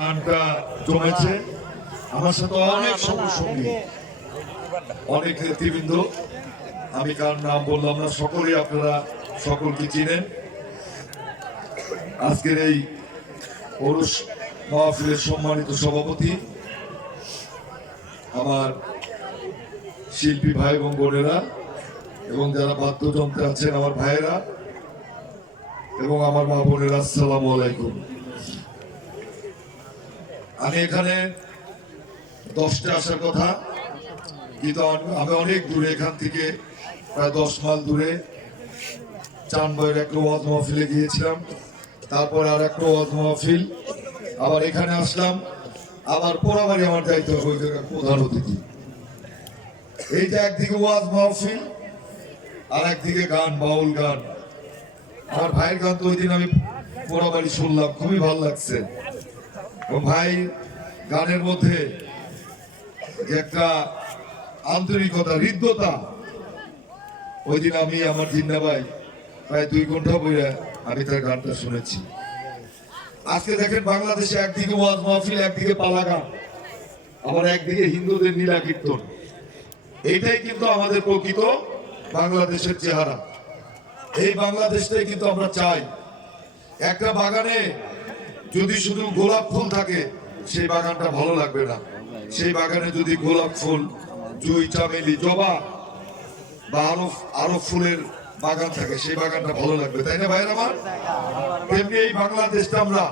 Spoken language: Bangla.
গানটা জমেছে আমার সাথে অনেক সঙ্গী অনেক নেতৃবৃন্দ, আমি কার নাম বললাম না, সকলেই আপনারা সকলকে চিনেন। আজকের এই পৌরষ মাহফিলের সম্মানিত সভাপতি আমার শিল্পী ভাই এবং বোনেরা এবং যারা বাদ্যযন্ত্রে আছেন আমার ভাইয়েরা এবং আমার মা বোনেরা, আসসালামু আলাইকুম। আমি এখানে 10টা আসার কথা, কিন্তু আমি অনেক দূরে, এখান থেকে প্রায় 10 মাইল দূরে চানবাইয়ের একটা ওয়াজ মাহফিলে গিয়েছিলাম, তারপর আর একটা ওয়াজ মাহফিল, আবার এখানে আসলাম, আবার পোড়াবাড়ি আমার দায়িত্ব ওই জায়গার প্রধান অতিথি। এইটা একদিকে ওয়াজ মাহফিল আর একদিকে গান, বাউল গান। আমার ভাইয়ের গান তো ওই দিন আমি পোড়াবাড়ি শুনলাম, খুবই ভালো লাগছে। ভাই গানের মধ্যে যে একটা আন্তরিকতা, হৃদ্যতা, ওই দিন আমি আমার জিন্না ভাই প্রায় 2 ঘন্টা বইয়া আমি তার গানটা শুনেছি। আজকে দেখেন বাংলাদেশে একদিকে ওয়াজ মাহফিল, একদিকে পালা গান, আবার একদিকে হিন্দুদের নীলা কীর্তন। এটাই কিন্তু আমাদের প্রকৃত বাংলাদেশের চেহারা। এই বাংলাদেশটাই কিন্তু আমরা চাই। একটা বাগানে যদি শুধু গোলাপ ফুল থাকে সেই বাগানটা ভালো লাগবে না। সেই বাগানে যদি গোলাপ ফুল, জুঁই, চামেলি, জবা বা আরো ফুলের বাগান থাকে সেই বাগানটা ভালো লাগবে, তাই না ভাইয়ের আমার? তেমনি এই বাংলাদেশটা আমরা